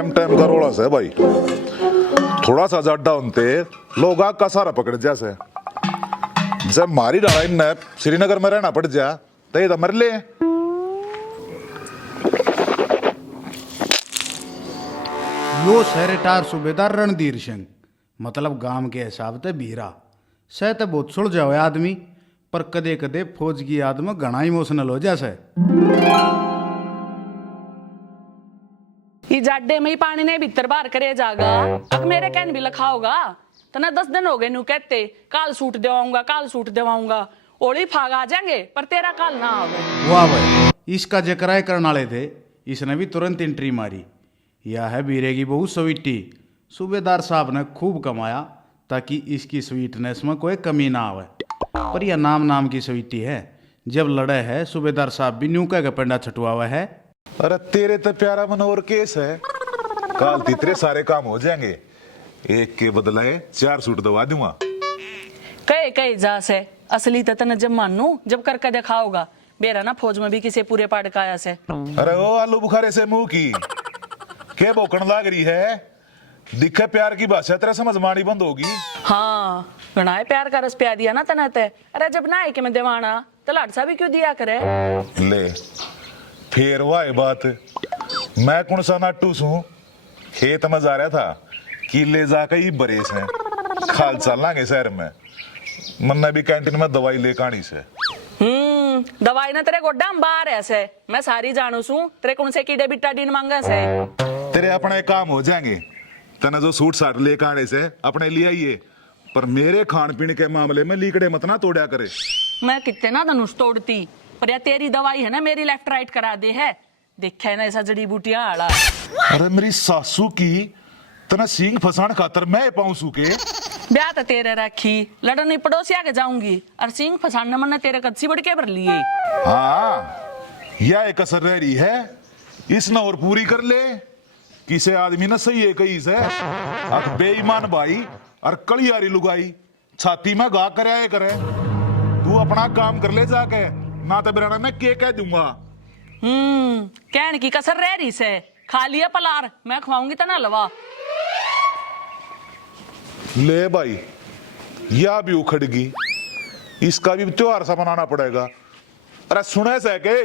Time time का रोड़ा से भाई, थोड़ा सा जड्डा उनते लोग आग का सारा पकड़ जैसे जब मारी डाला इन श्रीनगर में रहना पड़ जा तो ये तो मर ले। यो है रिटायर सूबेदार रणधीर सिंह, मतलब गांव के हिसाब से बीरा सह तो बहुत सुलझ जाओ आदमी, पर कदे कदे फौज की याद में घना इमोशनल हो जैसे। ये जाडे में ही पानी ने भीतर बाहर करे जागा, अब मेरे कहन भी लखा होगा तो ना 10 दिन हो गए नू कहते काल सूट देवाऊंगा काल सूट देवाऊंगा, ओली फाग आ जाएंगे पर तेरा काल ना आवे। वाह भाई, इसका जिक्र करने वाले थे, इसने भी तुरंत एंट्री मारी। यह है बीरे की बहू स्वीटी, सूबेदार साहब ने खूब कमाया ताकि इसकी स्वीटनेस में कोई कमी ना आवे, पर यह नाम की स्वीटी है। जब लड़े है सूबेदार साहब भी न्यू का पेंडा छटुआ हुआ है। अरे तेरे तो प्यारा मनोहर केस है, काल तीतरे सारे काम हो जाएंगे, एक के बदले 4 सूट दवा दूंगा। कहे जा से असली तन जब मानू जब करके दिखाओगा, बेरा ना फौज में भी किसी पूरे पाड़ का आया से। अरे ओ आलू बुखारे से मुंह की के बोकण लाग रही है, दिखे प्यार की भाषा तेरा समझ मानी बंद होगी। हाँ बनाए प्यार का रस प्या दिया ना तनते, अरे जब ना है कि मैं देवाना तो लाडसा भी क्यों दिया करे। ले फिर वाह बात, मैं कौन सा नाटू सू, खेत में जा रहा था कि ले जाकर ही बरेस है, खाल चलांगे शहर में, मन्ना भी कैंटीन में दवाई ले कानी से। दवाई ना तेरे गोड्डा में बाहर ऐसे मैं सारी जानू सू, तेरे कौन से कीड़े बिटाडीन मांगे से। तेरे अपने काम हो जाएंगे, तना जो सूट साट ले काने से अपने लिए आइए, पर मेरे खान पीने के मामले में लीकड़े मत ना तोड़ा करे। मैं कितने ना धनुष तोड़ती, पर या तेरी दवाई है ना मेरी लेफ्ट राइट करा दे है, देखा है ना ऐसा जड़ी बूटियां आड़ा। अरे मेरी सासू की तना सींग फसान खातर मैं पाऊं के ब्याह तो तेरे रखी लड़नी पड़ोसिया के जाऊंगी और सिंह फसाने मन तेरे कच्ची बड़ के भर लिए। हाँ यह एक असर रह रही है, इस न और पूरी कर ले, किसे आदमी न सही है कहीं से अख बेईमान भाई और कलियारी लुगाई छाती में गा करे करे, तू अपना काम कर ले जाके, ना तो बेरा मैं के कह दूंगा। कहने की कसर रह रही से, खा लिया पलार मैं खवाऊंगी तना लवा। ले भाई या भी उखड़गी, इसका भी त्योहार सा मनाना पड़ेगा। अरे सुने से के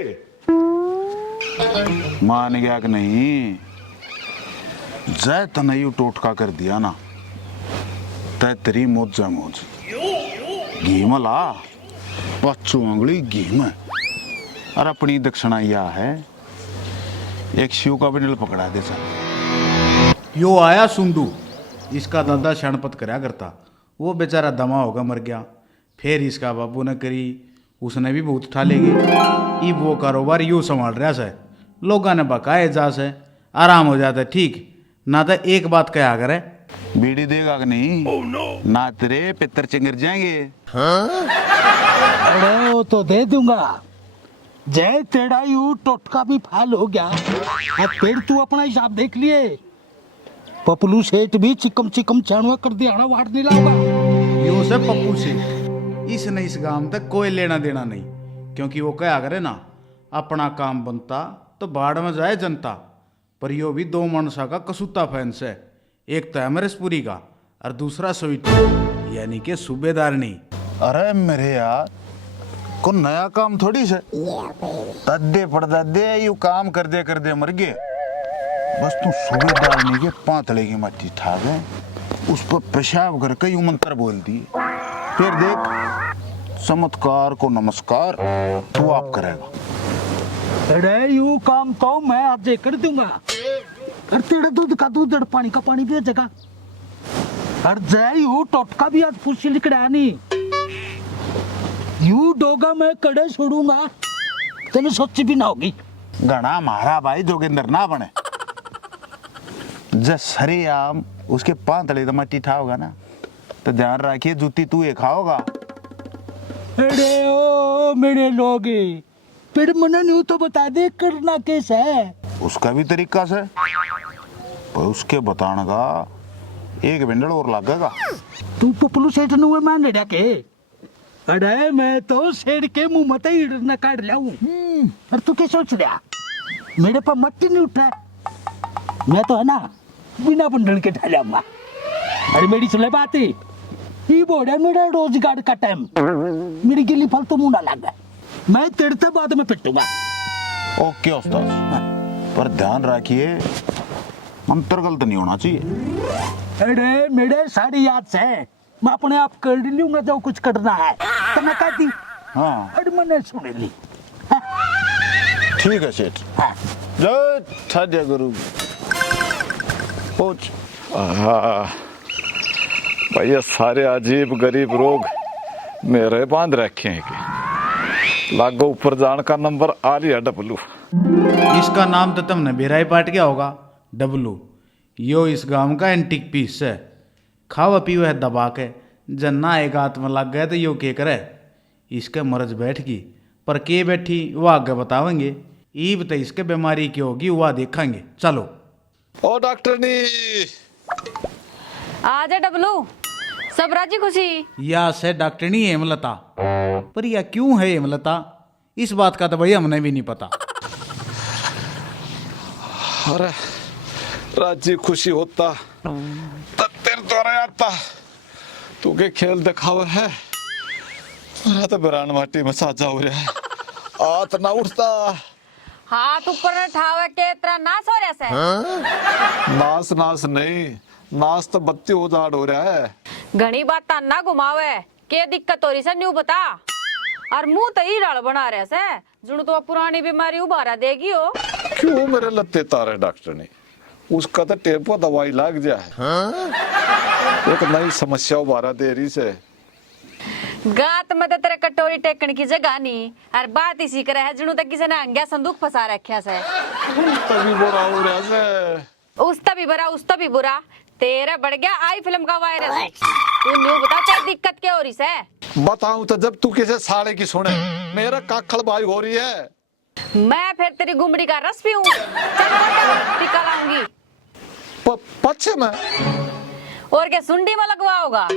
मान गया कि नहीं, जय तनयू टोटका कर दिया ना तय तेरी मौज मौज घी मला बच्चों अंगली घी में। और अपनी दक्षिणा यह है, एक शिव का बिंडल पकड़ा दे सर। यो आया सुंडू, इसका दादा क्षणपत करया करता, वो बेचारा दमा होगा मर गया, फिर इसका बाबू ने करी, उसने भी बहुत उठा लेगी। ये वो कारोबार यूं संभाल रहा से, लोगों ने बकाए जा से आराम हो जाता ठीक, ना तो एक बात कहा करे बीड़ी देगा कि नहीं। ना तेरे पितर चिंगर जाएंगे। अरे वो तो दे दूंगा, जय तेरा यू टोटका भी फाल हो गया, अब फिर तू अपना हिसाब देख लिए। पपलू सेठ भी चिकम चिकम चाणुआ कर दिया ना, वाट नहीं लाऊंगा। यो से पप्पू से इसने इस गांव तक कोई लेना देना नहीं, क्योंकि वो क्या करे ना, अपना काम बनता तो बाढ़ में जाए जनता। पर यो भी 2 मनसा का कसूता फैंस है, एक तो अमरेशपुरी का और दूसरा स्वीटी यानी के सूबेदारनी। अरे मेरे यार को नया काम थोड़ी से, दद्दे पड़दे यू काम कर दे मर गए, बस तू सूबेदारनी के पांतले की मट्टी ठा गए, उस पर पेशाब करके यू मंत्र बोल दिए, फिर देख चमत्कार को नमस्कार तू आप करेगा। अरे यू काम तो मैं आज कर दूंगा, और तेरे दूध का दूध पानी का पानी भी जगह, और जय यू टोटका भी आज पूछ लिखड़ा नहीं, यू डोगा मैं कड़े छोड़ूंगा, तेने सोची भी ना होगी। घना मारा भाई जोगिंदर ना बने, जब सरे आम उसके पांतले तो मट्टी ठा होगा ना, तो ध्यान रखिए जूती तू ये खाओगा। अरे ओ मेरे लोग, फिर मना नहीं तो बता दे करना कैसा है। उसका भी तरीका से, पर उसके बताने का एक बिंडल और लगेगा। तू पपलू सेठ नुए मान ले के, अरे मैं तो सेठ के मुंह मत ही न काट लाऊं। और तू क्या सोच रहा, मेरे पर मट्टी नहीं उठा, मैं तो है ना बिना बंधन के ठा जाऊंगा। अरे मेरी सुन ले बात है, ये बोल है मेरा रोजगार का टाइम, मेरी गिल्ली फालतू मुंह ना लगा, मैं तेरे से बाद में पिटूंगा। ओके उस्ताद, पर ध्यान रखिए अंतर गलत नहीं होना चाहिए। अरे मेरे सारी याद से मैं अपने आप कर लूंगा जो कुछ करना है, तो मैं कहती हाँ अरे मैंने सुन ली। ठीक है सेठ, हाँ। जय ठाड्या गुरु पहुंच। भैया सारे अजीब गरीब रोग मेरे बांध रखे हैं कि लागो ऊपर जान का नंबर आ लिया डब्लू। इसका नाम तो तुमने बेराई पाट गया होगा, डब्लू। यो इस गांव का एंटिक पीस है, खावा पीवा है दबा के, जन्ना एक आत्मा लग गया तो यो के करे। इसके मर्ज बैठ गई, पर के बैठी वो आगे बतावेंगे। ईब तो इसके बीमारी की होगी वह देखेंगे, चलो। ओ डॉक्टर नी आ जा डब्लू, सब राजी खुशी। या से डॉक्टरनी हेमलता, पर यह क्यों है हेमलता, इस बात का तो भैया हमने भी नहीं पता। अरे राजी खुशी होता तब तेरे द्वारा आता तू के खेल दिखावे है। मेरा तो बरान माटी में साजा हो रहा है, आत ना उठता। हाथ ऊपर न ठावे के तेरा नाश हो रहा से। नास नास नहीं, नास तो बत्ती उजाड़ हो रहा है। घनी बात ना घुमावे, के दिक्कत हो रही से न्यू बता। और मुंह तो ही डाल बना रहे से, जुड़ तो पुरानी बीमारी उबारा देगी हो। क्यों मेरे लत्ते तारे डॉक्टर ने, उसका तो टेपो दवाई लग जाए। एक नई समस्या उबारा दे रही से। गात में तो तेरे कटोरी टेकने की जगह नहीं, और बात इसी करे है जुड़ू तक किसी ने अंग्या संदूक फंसा रखा से। तभी बुरा हो रहा से। उसता भी बुरा, उसता भी बुरा, तेरा बढ़ गया आई फिल्म का वायरस। तू न्यू बता तेरी दिक्कत क्या हो रही से। बताऊं तो जब तू किसी साले की सुने, मेरा काखल बाई हो रही है। मैं फिर तेरी गुमड़ी का रस पीऊं। चल बता, टिका लाऊंगी। पच्छे में और क्या सुंडी में लगवा होगा,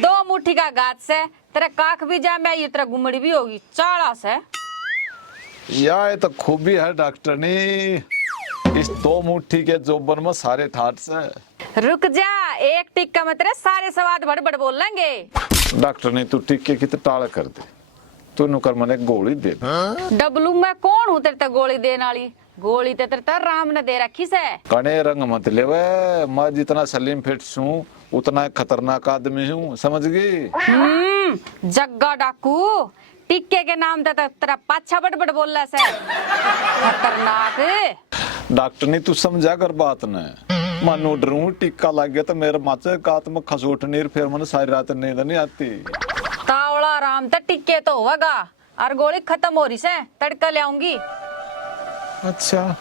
2 मुट्ठी का गात से तेरा काख भी जा, मैं ये तेरा गुमड़ी भी होगी चाड़ा से। या ये तो खूबी है डॉक्टर ने, इस 2 मुट्ठी के जोबन में सारे ठाट से। रुक जा, एक टिक्का में तेरे सारे स्वाद बड़ बोल लेंगे। डॉक्टर ने तू टिक्के की तो टाल कर दे, तू नुकर मने गोली दे। डब्लू मैं कौन हूँ तेरे तक गोली देने वाली, गोली ते तेरे तक राम ने दे रखी से। कने रंग मत ले वे, मैं जितना सलीम फिट्स हूँ उतना खतरनाक आदमी हूँ, समझ गई। जग्गा डाकू, टिक्के के नाम ते तेरा पाछा बड़ बोल रहा से, खतरनाक। डॉक्टर ने तू समझा कर बात ने, मानो डरू टिक्का लग गया तो मेरे माचे कात में खसोट नीर, फिर मैंने सारी रात नींद नहीं आती। तावड़ा राम ते टिक्के तो होगा, और गोली खत्म हो रही से, तड़का ले आऊंगी। अच्छा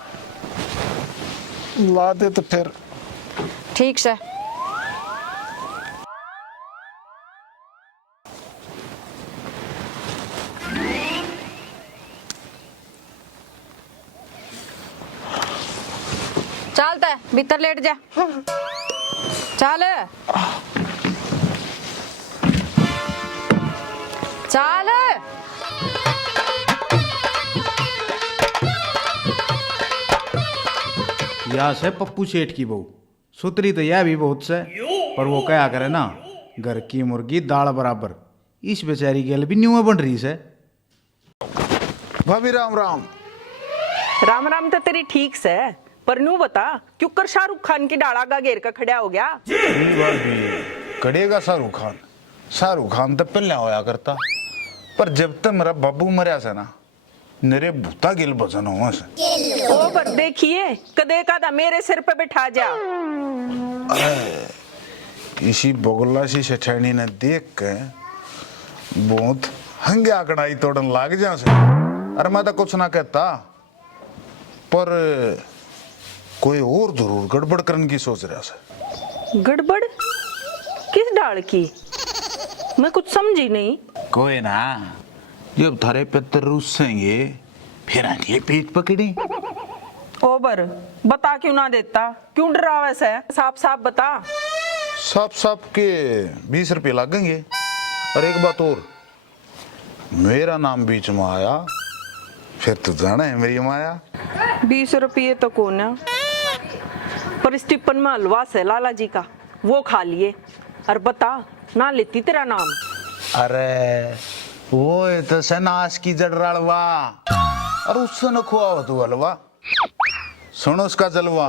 ला दे तो फिर। ठीक से। चलता है भीतर लेट जा, चल चल। या से पप्पू सेठ की बहू, सुतरी तो यह भी बहुत से, पर वो क्या करे ना, घर की मुर्गी दाल बराबर। इस बेचारी गेल भी न्यू बन रही से। भाभी राम राम। राम राम तो तेरी ठीक से, पर नू बता क्यों कर शाहरुख खान की डाला का घेर का खड़ा हो गया। कड़ेगा शाहरुख खान तो पहले होया करता, पर जब तक मेरा बाबू मरिया से ना, मेरे भूता गिल भजन हुआ से। ओ पर देखिए कदे का मेरे सिर पे बैठा जा। किसी बगुला सी सेठानी ने देख के बहुत हंगे आकड़ाई तोड़न लाग जा से। अरे मैं तो कुछ ना कहता, पर कोई और जरूर गड़बड़ करने की सोच रहा से। गड़बड़ किस डाल की, मैं कुछ समझी नहीं। कोई ना, जब थारे पितर रुसेंगे फिर आगे पेट पकड़े। ओबर बता क्यों ना देता, क्यों डरावे से, साफ साफ बता। सब के 20 रुपये लगेंगे। और एक बात और, मेरा नाम बीच में आया फिर तो जाना है मेरी माया। 20 रुपये तो कौन है, पर स्टीपन में हलवा से लाला जी का, वो खा लिए। और बता ना लेती तेरा नाम। अरे वो ये तो सनास की जड़रालवा और उससे न खुआ तू हलवा। सुनो उसका जलवा।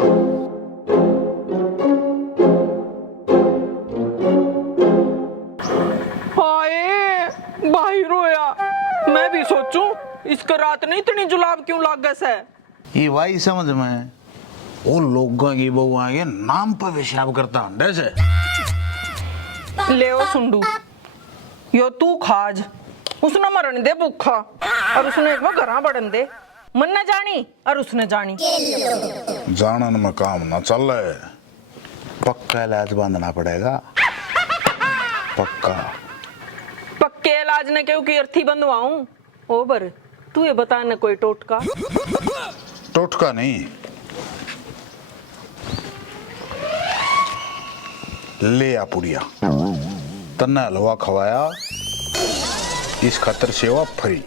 हाय भाई रोया। मैं भी सोचूं इसका रात नहीं इतनी जुलाब क्यों लाग गस है। ये भाई समझ में वो लोगों की बहू आगे नाम पर पेशाब करता हूं से। ले ओ सुंडू, यो तू खाज, उसने मरन दे भूखा और उसने एक बार घरा बढ़न दे। मन न जानी और उसने जानी। जानन में काम ना चल रहा है, पक्का इलाज बांधना पड़ेगा। पक्का पक्के इलाज ने क्यों की अर्थी बंधवाऊं। ओ बर तू ये बता न कोई टोटका। टोटका नहीं, ले आ पुड़िया। तन्ने हलवा खवाया इस खातर सेवा फ्री।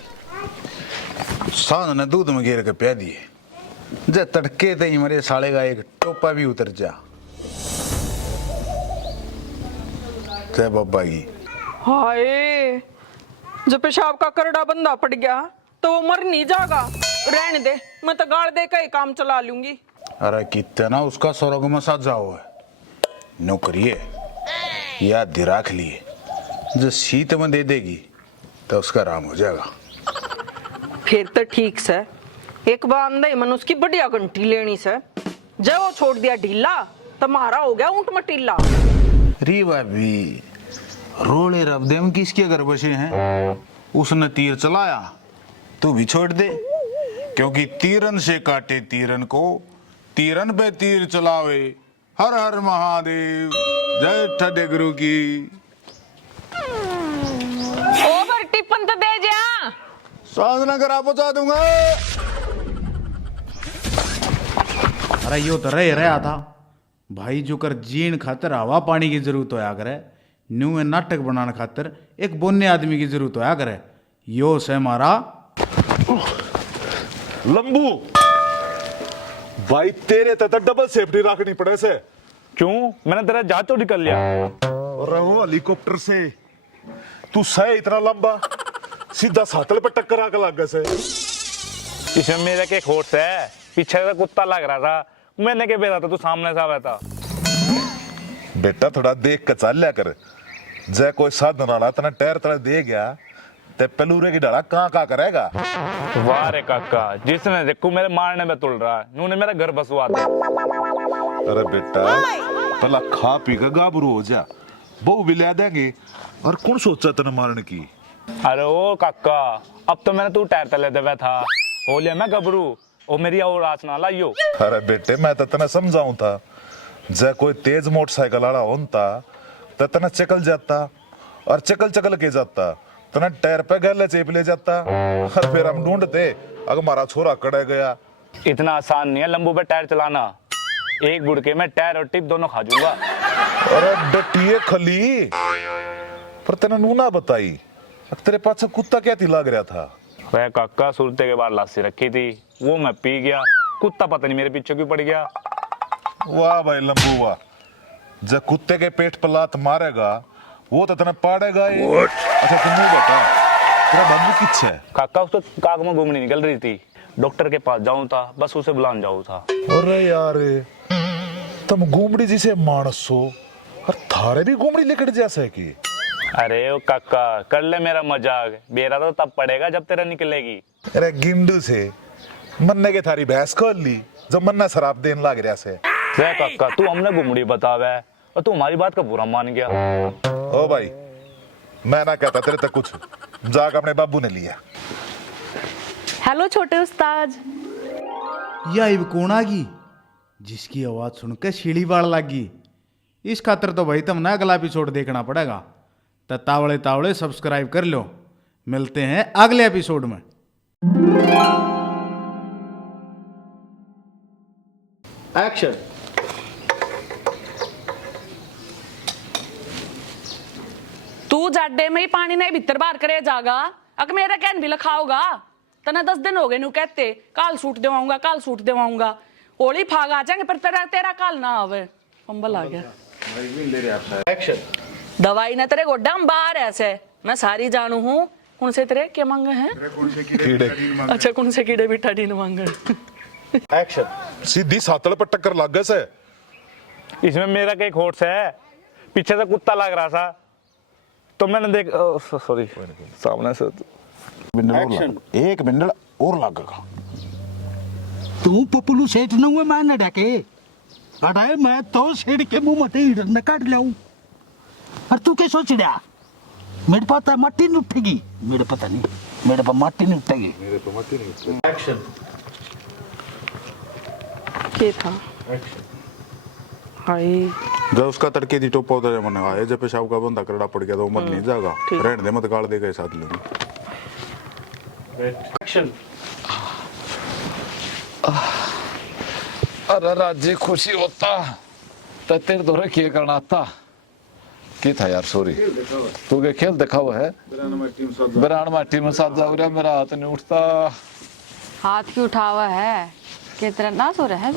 सांझ ने दूध में घेर के पिया दिए। जे तड़के ते ही मेरे साले का एक टोपा भी उतर जा। जय बाबा की। हाय जब पेशाब का करड़ा बंदा पड़ गया तो वो मर नहीं जाएगा। रहने दे, मैं तो गाड़ दे का ही काम चला लूंगी। अरे कितना उसका स्वर्ग में साजा हुआ है। नौकरिए याद दे रख लिए, जो शीत में दे देगी तो उसका आराम हो जाएगा। फिर तो ठीक से एक बार अंदर मन उसकी बढ़िया घंटी लेनी से। जब वो छोड़ दिया ढीला तो मारा हो गया ऊंट मटीला। री भाभी रोले रबदे में किसके घर बसे हैं। उसने तीर चलाया तू भी छोड़ दे, क्योंकि तीरन से काटे तीरन को, तीरन पे तीर चलावे। हर हर महादेव, जय ठडे गुरु की। ओवर टिप्पन तो दे जा। साधना करा पहुंचा दूंगा। अरे यो तो रहा था भाई, जो कर जीण खातर हवा पानी की जरूरत होया करे, न्यू नाटक बनाने खातर एक बोने आदमी की जरूरत होया करे। यो से हमारा लंबू भाई, तेरे तो डबल सेफ्टी रखनी पड़े से। क्यों? मैंने तेरा जहाज तो निकल लिया। और वो हेलीकॉप्टर से तू सही इतना लंबा सीधा सातल पे टक्कर आके लग गए से। इसमें मेरा के होश है, पीछे का कुत्ता लग रहा था, मैंने क्या बेरा था, तू सामने से आया था। बेटा थोड़ा देख के चल लिया कर। जय कोई साधन वाला तना टायर तले दे गया ते पेलूरे की डाला कहाँ करेगा। वाह रे काका, जिसने देखो मेरे मारने में तुल रहा है, उन्होंने मेरा घर बसवा दिया। अरे बेटा पहला खा पी के गाबरू हो जा, बहु भी ले देंगे। और कौन सोचा तेने मारने की। अरे ओ काका, अब तो मैंने तू टायर तले देवा था, हो लिया मैं गबरू, ओ मेरी और आस ना लाइयो। अरे बेटे मैं तो तेने समझाऊं था, जय कोई तेज मोटरसाइकिल वाला होता तो तना चकल जाता और चकल चकल के जाता, तना टायर पे गले चेप ले जाता। और फिर हम ढूंढते अगर हमारा छोरा कड़े गया। इतना आसान नहीं है लंबू पे टायर चलाना। एक बुड़के में टायर और टिप दोनों खा जाऊंगा। अरे डटिए खली, पर तेने नूना बताई तेरे पास कुत्ता क्या लग रहा था। वह काका सुरते के बाद लाशी रखी थी, वो मैं पी गया, कुत्ता पता नहीं मेरे पीछे क्यों पड़ गया। वाह भाई लंबू वाह, जब कुत्ते के पेट पर लात मारेगा वो तो तेने पाड़ेगा ही। अच्छा तुम बता तेरा बाबू किच्छे है। काका उसको काग में घूमनी निकल रही थी, डॉक्टर के पास जाऊं था, बस उसे बुलाने जाऊं था। अरे यार तुम घूमड़ी जिसे मानस हो और थारे भी घूमड़ी लिकट जैसे की। अरे ओ काका कर ले मेरा मजाक, मेरा तो तब पड़ेगा जब तेरा निकलेगी। अरे गिंडू से मन्ने के थारी भैंस खोल ली जब मन्ना शराब देने लग रहा से। रे काका तू हमने घूमड़ी बतावे और तू हमारी बात का बुरा मान गया। ओ भाई मैं ना कहता तेरे तक कुछ, जाग अपने बाबू ने लिया। हेलो छोटे उस्ताद। या इब कौन आ गई जिसकी आवाज सुनकर सीढ़ी बाढ़ लागी। इस खातर तो भाई तुम ना अगला एपिसोड देखना पड़ेगा। तो तावड़े तावड़े सब्सक्राइब कर लो। मिलते हैं अगले एपिसोड में। एक्शन। तू जाडे में ही पानी नहीं भीतर बाहर करे जागा। अक मेरा कहन भी लिखाओगा तना 10 दिन हो गए नू कहते काल सूट देवाऊंगा काल सूट देवाऊंगा। ओली फाग आ जाएंगे पर तेरा तेरा काल ना आवे। पंबल आ गया। दवाई ना तेरे गोड्डा हम बाहर ऐसे मैं सारी जानू हूँ। कौन से तेरे क्या मांगे हैं? अच्छा कौन से कीड़े बिठा ढीन मांगे? सीधी सातल पर टक्कर लग गए से। इसमें मेरा क्या खोट है, पीछे से कुत्ता लग रहा था तो मैंने देख सॉरी सामने से एक बिंडल और लगेगा। तू पपलू सेठ न हुए मैं न डके। अरे मैं तो सेठ के मुंह मते ही न काट लाऊं। और तू क्या सोच रहा? मेरे पता मट्टी नहीं उठेगी। मेरे पता नहीं, मेरे पर मट्टी नहीं उठेगी। क्या था? हाय जब उसका तड़के दी टोपा उधर मन आए जब पेशाब का बंदा करड़ा पड़ गया तो मर नहीं जाएगा। रहने दे मत गाल दे के साथ लेंगे। अरे राजी खुशी होता तो तेरे दौरे किए करना था क्या था यार। सॉरी तू के खेल देखा हुआ है बिरान माटी में साथ जाओ रहा। मेरा हाथ नहीं उठता। हाथ क्यों उठा हुआ है? कितना ना सो रहा है